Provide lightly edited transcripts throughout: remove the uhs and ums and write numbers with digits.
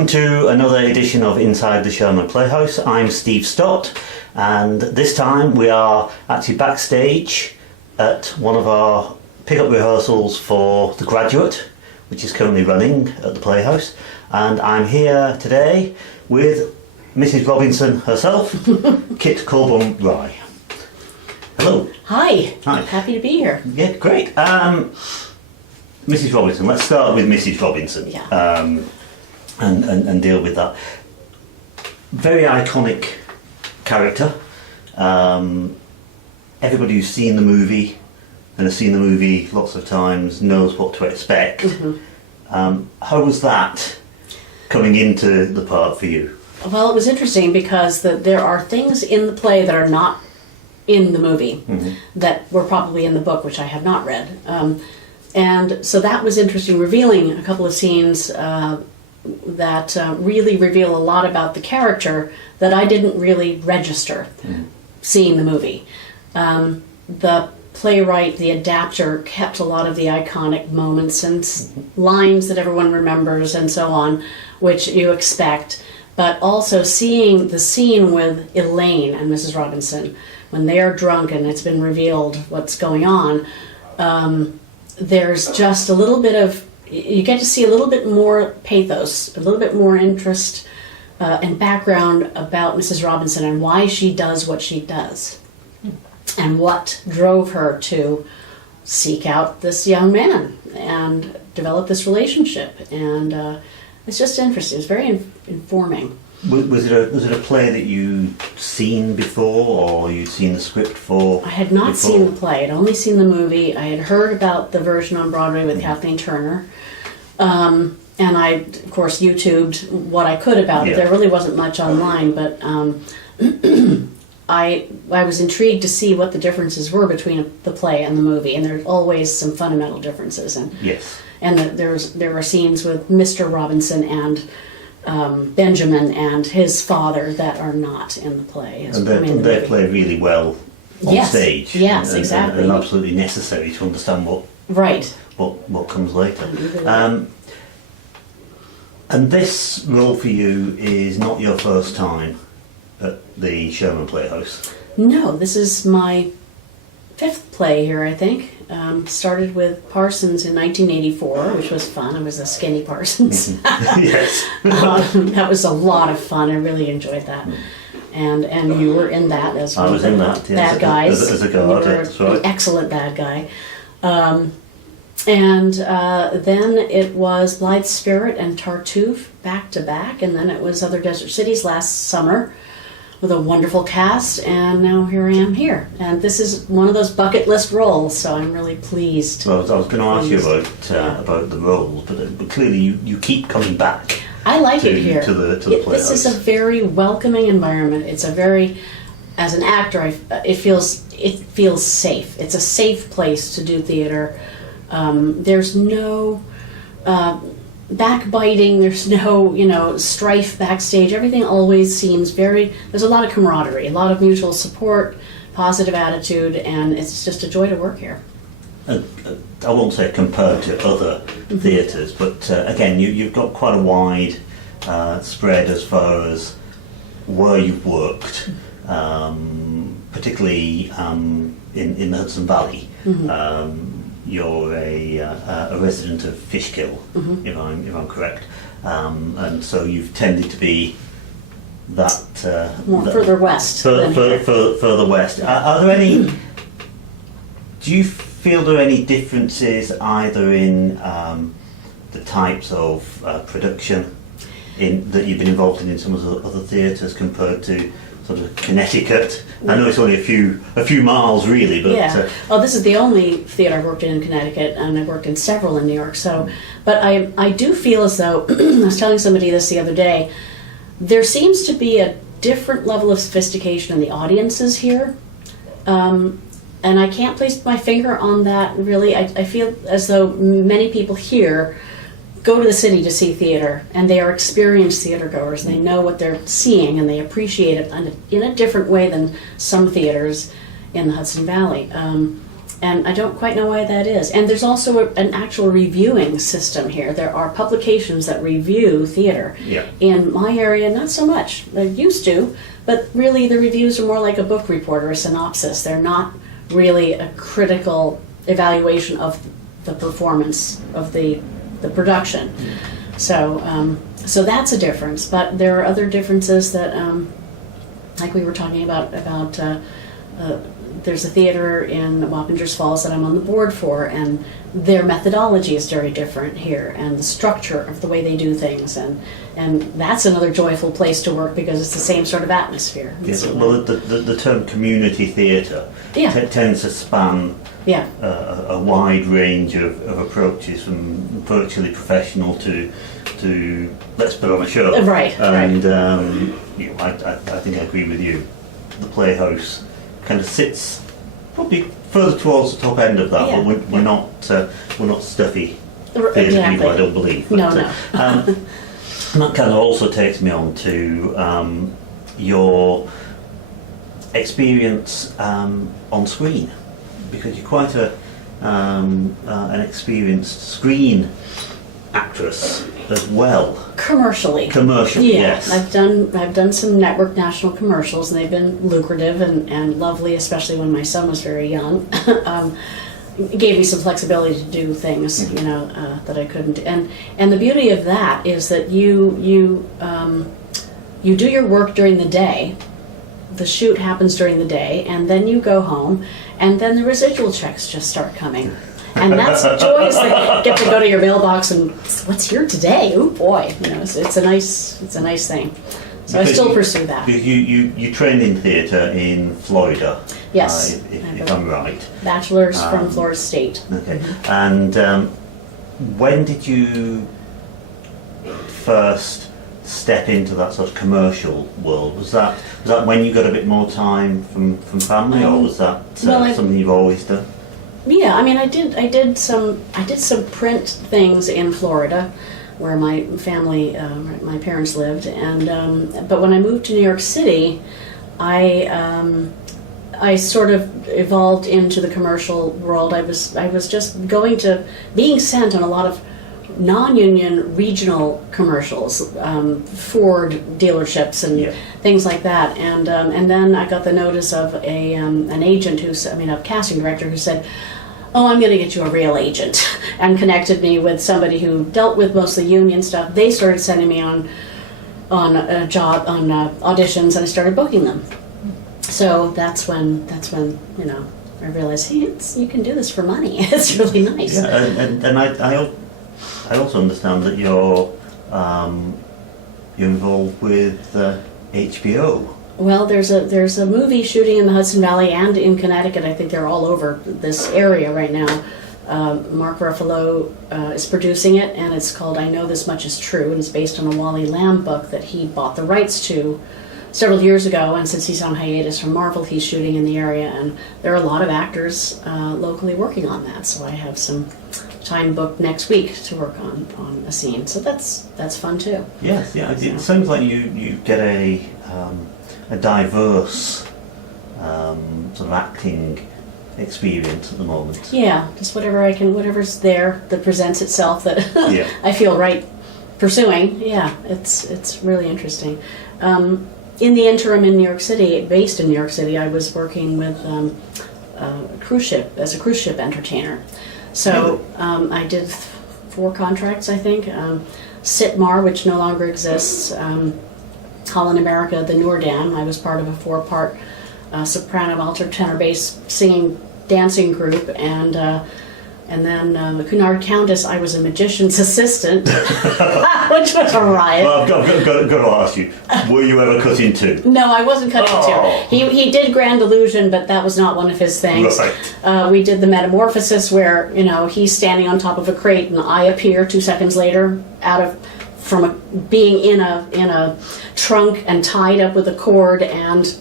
Welcome to another edition of Inside the Sherman Playhouse. I'm Steve Stott, and this time we are actually backstage at one of our pick-up rehearsals for The Graduate, which is currently running at the Playhouse. And I'm here today with Mrs. Robinson herself, Kit Colbourn Rye. Hello. Hi. Hi. Happy to be here. Yeah, great. Mrs. Robinson, let's start with Mrs. Robinson. Yeah. And deal with that. Very iconic character. Everybody who's seen the movie and has seen the movie lots of times knows what to expect. Mm-hmm. How was that coming into the part for you? Well, it was interesting because there are things in the play that are not in the movie Mm-hmm. that were probably in the book, which I have not read. And so that was interesting, revealing a couple of scenes that really reveal a lot about the character that I didn't really register seeing the movie. The playwright, the adapter, kept a lot of the iconic moments and lines that everyone remembers and so on, which you expect. But also seeing the scene with Elaine and Mrs. Robinson, when they are drunk and it's been revealed what's going on, there's just a little bit of, you get to see a little bit more pathos, a little bit more interest and background about Mrs. Robinson and why she does what she does and what drove her to seek out this young man and develop this relationship. And it's just interesting. It's very informing. Was it a play that you'd seen before, or you'd seen the script for? I had not before? seen the play. I'd only seen the movie. I had heard about the version on Broadway with Kathleen Turner. And I, of course, YouTubed what I could about it. Yeah. There really wasn't much online, but I was intrigued to see what the differences were between the play and the movie, and there's always some fundamental differences. And Yes. and there are scenes with Mr. Robinson and Benjamin and his father that are not in the play. And they play really well on stage. Yes, and, exactly. And absolutely necessary to understand what comes later. And this role for you is not your first time at the Sherman Playhouse. No, this is my 5th play here, I think. Started with Parsons in 1984, which was fun. I was a skinny Parsons. Yes. That was a lot of fun. I really enjoed that. And you were in that as one of the bad guys. As a guard, you were an excellent bad guy. And then it was Blythe's Spirit and Tartuffe back to back, and then it was Other Desert Cities last summer with a wonderful cast, and now here I am here. And this is one of those bucket list roles, so I'm really pleased. Well, I was going to ask you about the roles, but clearly you keep coming back. I like it here. To the Playhouse. This is a very welcoming environment. It's a very, as an actor, it feels safe. It's a safe place to do theater. There's no backbiting, there's no strife backstage. Everything always seems there's a lot of camaraderie, a lot of mutual support, positive attitude, and it's just a joy to work here. I won't say compared to other theatres, but again, you've got quite a wide spread as far as where you've worked, particularly in the Hudson Valley. You're a resident of Fishkill, if I'm correct, and so you've tended to be further west. Further west. Are there any? Do you feel there are any differences either in the types of production that you've been involved in some of the other theatres compared to sort of Connecticut? I know it's only a few miles really, but this is the only theatre I've worked in Connecticut, and I've worked in several in New York. So, but I do feel as though I was telling somebody this the other day. There seems to be a different level of sophistication in the audiences here, and I can't place my finger on that really. I feel as though many people here go to the city to see theater, and they are experienced theater goers. They know what they're seeing, and they appreciate it in a different way than some theaters in the Hudson Valley. And I don't quite know why that is. And there's also an actual reviewing system here. There are publications that review theater. Yeah. In my area, not so much. They used to, but really the reviews are more like a book report or a synopsis. They're not really a critical evaluation of the performance of the production. So that's a difference. But there are other differences that, like we were talking about there's a theater in Wappingers Falls that I'm on the board for, and their methodology is very different here, and the structure of the way they do things, and that's another joyful place to work because it's the same sort of atmosphere. Yes, well, the term community theatre tends to span a wide range of approaches, from virtually professional to let's put on a show. Right. And I think I agree with you. The Playhouse kind of sits probably further towards the top end of that, but we're not stuffy theatre people, I don't believe. But, no. And that kind of also takes me on to your experience on screen, because you're quite an experienced screen actress as well. Commercial, yes. I've done some network national commercials, and they've been lucrative and lovely, especially when my son was very young. It gave me some flexibility to do things, that I couldn't. And the beauty of that is that you do your work during the day. The shoot happens during the day, and then you go home, and then the residual checks just start coming. And that's joyous. That you get to go to your mailbox and what's here today? Oh boy, it's a nice thing. So because I still pursue that. You trained in theatre in Florida. Yes, if I'm right. Bachelor's from Florida State. Okay, and when did you first step into that sort of commercial world? Was that when you got a bit more time from family, or was that something you've always done? Yeah, I mean, I did some print things in Florida, where my family, my parents lived, and but when I moved to New York City, I sort of evolved into the commercial world. I was just being sent on a lot of non-union regional commercials, Ford dealerships and things like that, and then I got the notice of an agent a casting director who said, "Oh, I'm going to get you a real agent," and connected me with somebody who dealt with mostly union stuff. They started sending me on auditions, and I started booking them. So that's when I realized, hey, you can do this for money. It's really nice. Yeah, and I also understand that you're involved with HBO. Well, there's a movie shooting in the Hudson Valley and in Connecticut. I think they're all over this area right now. Mark Ruffalo is producing it, and it's called I Know This Much Is True, and it's based on a Wally Lamb book that he bought the rights to several years ago, and since he's on hiatus from Marvel, he's shooting in the area, and there are a lot of actors locally working on that, so I have some time booked next week to work on a scene, so that's fun too. Yes, yeah, it seems like you get a diverse sort of acting experience at the moment. Yeah, just whatever's there that presents itself that I feel right pursuing. Yeah, it's really interesting. In the interim based in New York City, I was working with a cruise ship as a cruise ship entertainer. So I did 4 contracts, I think. Sitmar, which no longer exists. Holland America, the Noordan. I was part of a 4-part soprano, alto, tenor, bass singing, dancing group, and then Cunard Countess, I was a magician's assistant, which was a riot. Well, I've got to ask you, were you ever cut in two? No, I wasn't cut in two. He did Grand Illusion, but that was not one of his things. Right. We did the Metamorphosis, where he's standing on top of a crate, and I appear 2 seconds later from being in a trunk and tied up with a cord and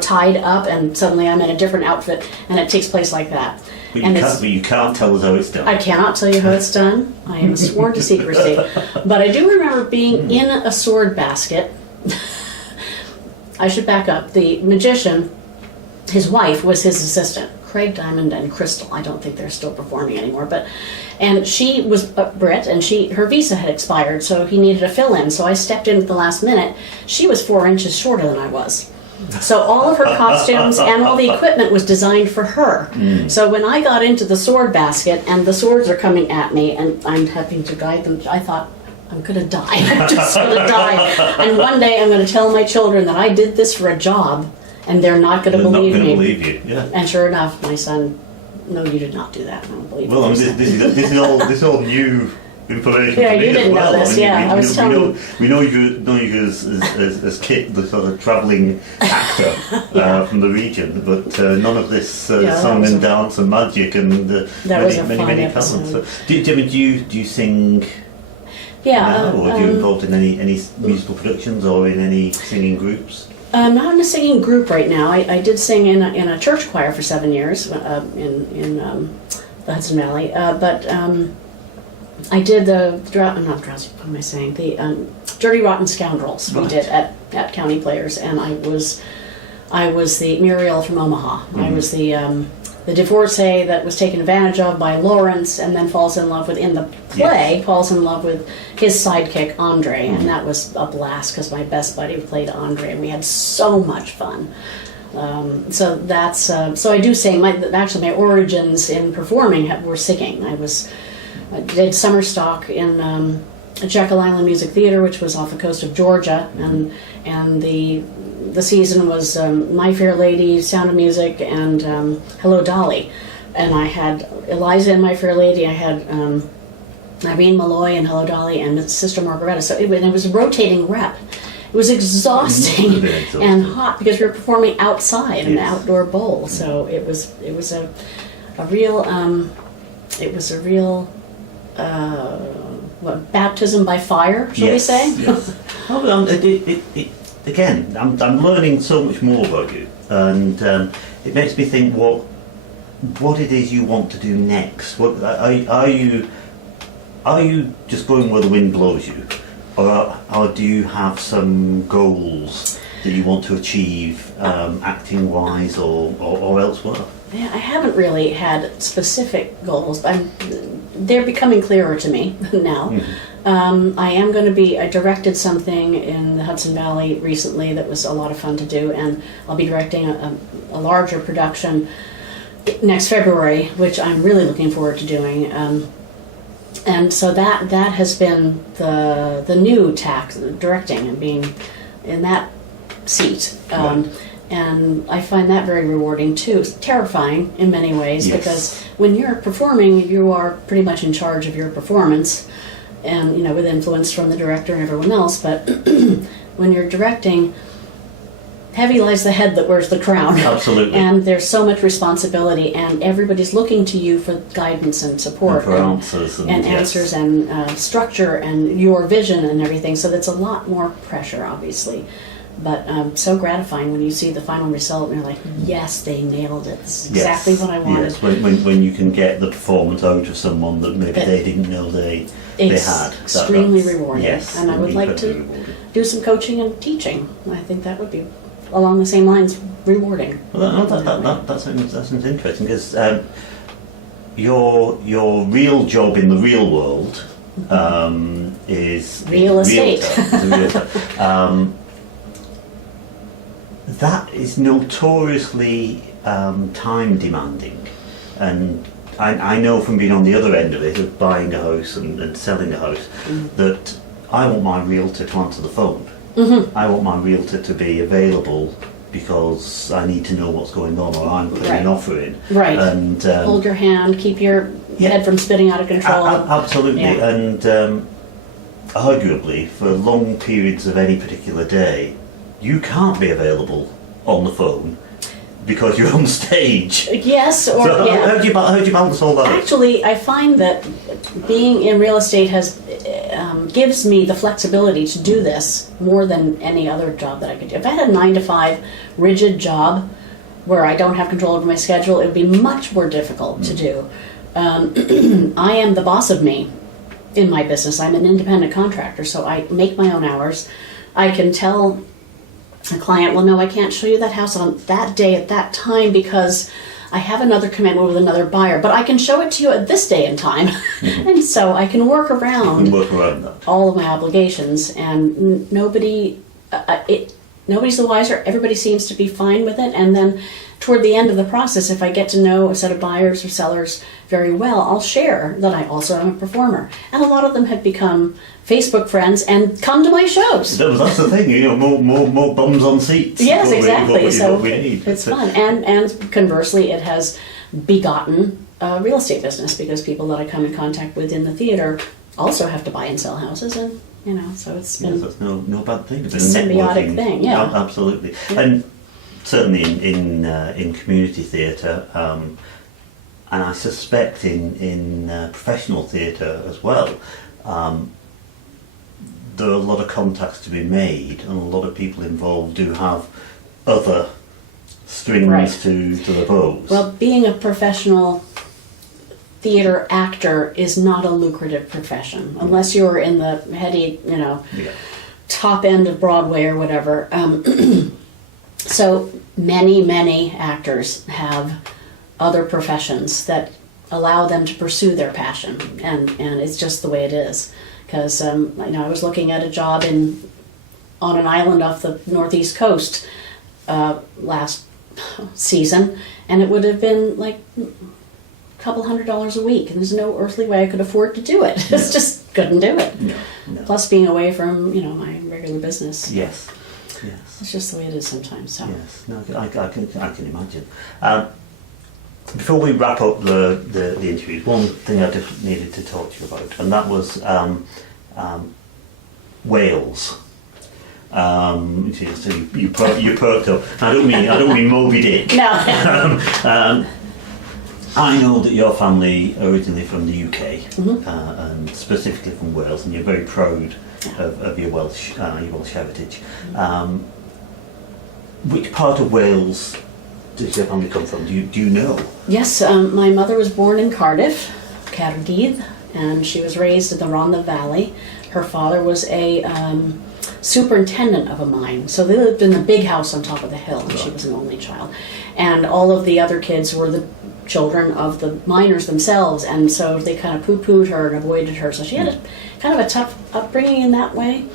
tied up, and suddenly I'm in a different outfit, and it takes place like that. But you can't tell us how it's done. I cannot tell you how it's done. I am sworn to secrecy. But I do remember being in a sword basket. I should back up. The magician, his wife, was his assistant. Craig Diamond and Crystal. I don't think they're still performing anymore, and she was a Brit, and her visa had expired, so he needed a fill-in. So I stepped in at the last minute. She was 4 inches shorter than I was. So all of her costumes and all the equipment was designed for her. So when I got into the sword basket and the swords are coming at me and I'm having to guide them, I thought, I'm going to die. I'm just going to die. And one day I'm going to tell my children that I did this for a job and they're not going to believe me. Not going to believe you, yeah. And sure enough, my son, no, you did not do that. I don't believe well, you. This is all new information. Yeah, to me you didn't as well. know this. I was telling we know you as Kit, the sort of travelling actor from the region, but none of this song and dance and magic and many talents. So, do you sing? Yeah. Or are you involved in any musical productions or in any singing groups? Not in a singing group right now. I did sing in a church choir for 7 years in the Hudson Valley, but I did the Dirty Rotten Scoundrels. Right. We did at County Players, and I was the Muriel from Omaha. I was the divorcee that was taken advantage of by Lawrence, and then falls in love with, in the play, falls in love with his sidekick Andre, and that was a blast because my best buddy played Andre, and we had so much fun. So that's so I do sing. My origins in performing were singing. I did summer stock in Jekyll Island Music Theater, which was off the coast of Georgia, and the season was My Fair Lady, Sound of Music, and Hello Dolly. And I had Eliza in My Fair Lady, I had Irene Malloy in Hello Dolly, and Sister Margaretta. So it was a rotating rep. It was exhausting and hot because we were performing outside in an outdoor bowl. So it was a real baptism by fire, shall we say? Yes. Again, I'm learning so much more about you, and it makes me think what it is you want to do next. What are you just going where the wind blows you, or do you have some goals that you want to achieve, acting wise or elsewhere? Yeah, I haven't really had specific goals, but they're becoming clearer to me now. I am going to I directed something in the Hudson Valley recently that was a lot of fun to do, and I'll be directing a larger production next February, which I'm really looking forward to doing. And so that has been the new tack, directing and being in that seat. And I find that very rewarding too. It's terrifying in many ways, because when you're performing, you are pretty much in charge of your performance, and with influence from the director and everyone else. But when you're directing, heavy lies the head that wears the crown. Absolutely. And there's so much responsibility, and everybody's looking to you for guidance and support, and for answers and structure and your vision and everything. So that's a lot more pressure, obviously. But so gratifying when you see the final result and you're like, yes, they nailed it. It's exactly what I wanted. Yes, when you can get the performance out of someone that maybe they didn't know they had. It's extremely rewarding. Yes, and I would like to do some coaching and teaching. I think that would be along the same lines, rewarding. Well, that sounds interesting, because your real job in the real world is real estate. That is notoriously time demanding, and I know from being on the other end of it, of buying a house and selling a house, that I want my realtor to answer the phone. I want my realtor to be available because I need to know what's going on, or I'm putting an offer in. Right. And hold your hand, keep your head from spinning out of control. Absolutely. Yeah. And arguably, for long periods of any particular day, you can't be available on the phone because you're on stage. Yes, or so how do you balance all that? Actually, I find that being in real estate gives me the flexibility to do this more than any other job that I could do. If I had a 9-to-5 rigid job where I don't have control over my schedule, it would be much more difficult to do. I am the boss of me in my business. I'm an independent contractor, so I make my own hours. I can tell a client, well, no, I can't show you that house on that day at that time because I have another commitment with another buyer, but I can show it to you at this day and time. And so I can work around, that. all of my obligations, and nobody's the wiser. Everybody seems to be fine with it. And then toward the end of the process, if I get to know a set of buyers or sellers very well, I'll share that I also am a performer. And a lot of them have become Facebook friends and come to my shows. That's the thing, more bums on seats. Yes, exactly. So we need. It's fun. And conversely, it has begotten a real estate business, because people that I come in contact with in the theater also have to buy and sell houses, and so it's been that's no bad thing. It's a symbiotic thing, yeah. Absolutely. Yeah. And certainly in community theatre, and I suspect in professional theatre as well, there are a lot of contacts to be made, and a lot of people involved do have other strings to the bows. Well, being a professional theater actor is not a lucrative profession unless you're in the heady, top end of Broadway or whatever. So many actors have other professions that allow them to pursue their passion, and it's just the way it is. Because I was looking at a job on an island off the northeast coast last season, and it would have been like a couple $100 a week, and there's no earthly way I could afford to do it. No. Just couldn't do it. No. Plus being away from my regular business. Yes. It's just the way it is sometimes. So. Yes. No, I can imagine. Before we wrap up the interview, one thing I just needed to talk to you about, and that was Wales. So you perked up. I don't mean Moby Dick. No. I know that your family are originally from the UK, mm-hmm. And specifically from Wales, and you're very proud of your Welsh heritage. Which part of Wales does your family come from? Do you know? Yes, my mother was born in Cardiff, Caerdydd, and she was raised in the Rhondda Valley. Her father was a superintendent of a mine, so they lived in the big house on top of the hill, and she was an only child. And all of the other kids were the children of the miners themselves, and so they kind of poo-pooed her and avoided her. So she had kind of a tough upbringing in that way.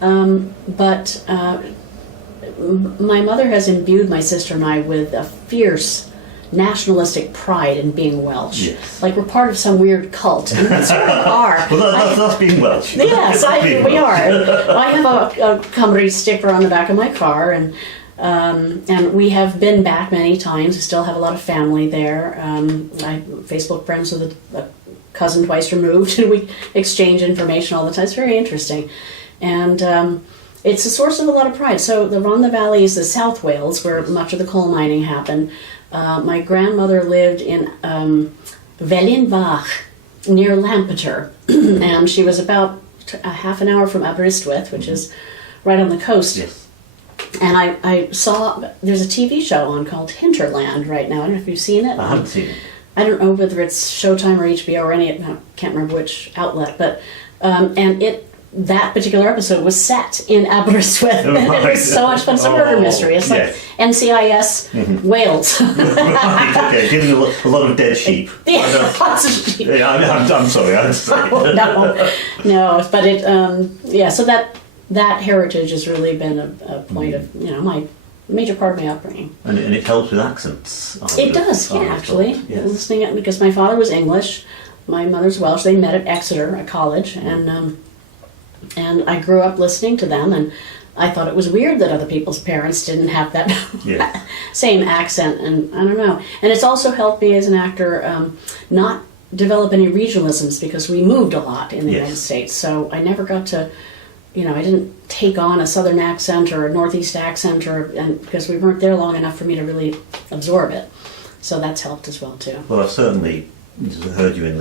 But my mother has imbued my sister and I with a fierce nationalistic pride in being Welsh. Yes. Like we're part of some weird cult, and we sort of are. Well, that's being Welsh. Yes, we are. I have a Cymru sticker on the back of my car, and we have been back many times. We still have a lot of family there. I'm Facebook friends with a cousin twice removed, and we exchange information all the time. It's very interesting. And it's a source of a lot of pride. So the Rhondda Valley is the South Wales, where much of the coal mining happened. My grandmother lived in Fellinbach, near Lampeter, and she was about a half an hour from Aberystwyth, which is right on the coast. Yes. And I saw, there's a TV show on called Hinterland right now. I don't know if you've seen it. I haven't seen it. I don't know whether it's Showtime or HBO or I can't remember which outlet, but that particular episode was set in Aberystwyth, and it was so much fun. It's a murder mystery. It's like NCIS Wales. Right, okay, giving a lot of dead sheep. Yeah, lots of sheep. Yeah, I'm sorry. No, but it, so that heritage has really been a point of, my major part of my upbringing. And it helps with accents. It does, actually. Yes. Listening, because my father was English, my mother's Welsh. They met at Exeter, a college, and I grew up listening to them, and I thought it was weird that other people's parents didn't have that same accent, and I don't know. And it's also helped me as an actor not develop any regionalisms, because we moved a lot in the United States, so I never got to, I didn't take on a southern accent or a northeast accent, because we weren't there long enough for me to really absorb it. So that's helped as well too. Well, I've certainly heard you in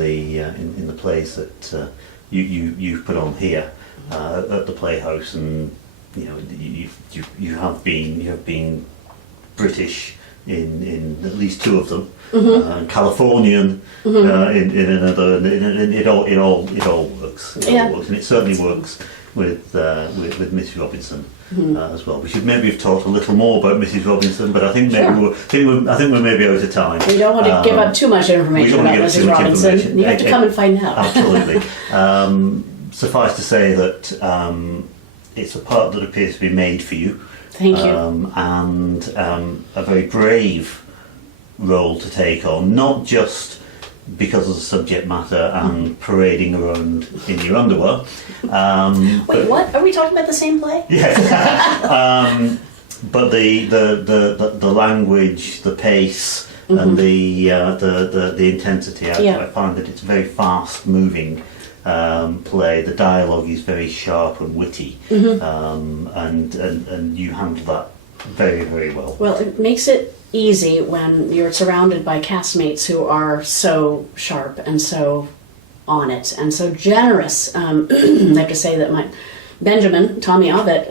the plays that you've put on here at the Playhouse, and you have been British in at least two of them, Californian in another, and it all works. And it certainly works with Miss Robinson. as well. We should maybe have talked a little more about Mrs. Robinson, but I think maybe Sure. I think we're maybe out of time. We don't want to give up too much information about Mrs. Robinson. You have to come and find out. Absolutely. Suffice to say that it's a part that appears to be made for you. Thank you. And a very brave role to take on, not just because of the subject matter and parading around in your underwear. Wait, what? Are we talking about the same play? Yes. But the language, the pace, and the intensity. I find that it's a very fast-moving play. The dialogue is very sharp and witty, and you handle that very, very well. Well, it makes it easy when you're surrounded by castmates who are so sharp and so on it and so generous. I have to say that my Benjamin, Tommy Ovitt,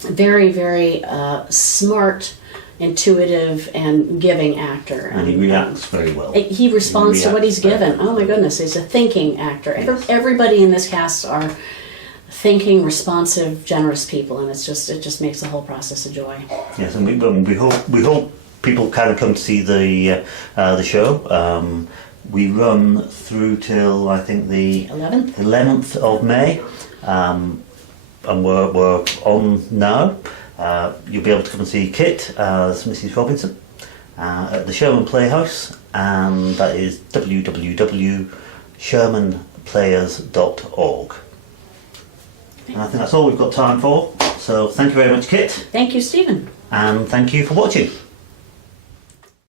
very, very smart, intuitive, and giving actor. And he reacts very well. He responds to what he's given. Oh my goodness, he's a thinking actor. Yes. Everybody in this cast are thinking, responsive, generous people, and it just makes the whole process a joy. Yes, and we hope people can come to see the show. We run through till I think the 11th of May, and we're on now. You'll be able to come and see Kit as Mrs. Robinson at the Sherman Playhouse, and that is www.shermanplayers.org. And I think that's all we've got time for. So thank you very much, Kit. Thank you, Stephen. And thank you for watching.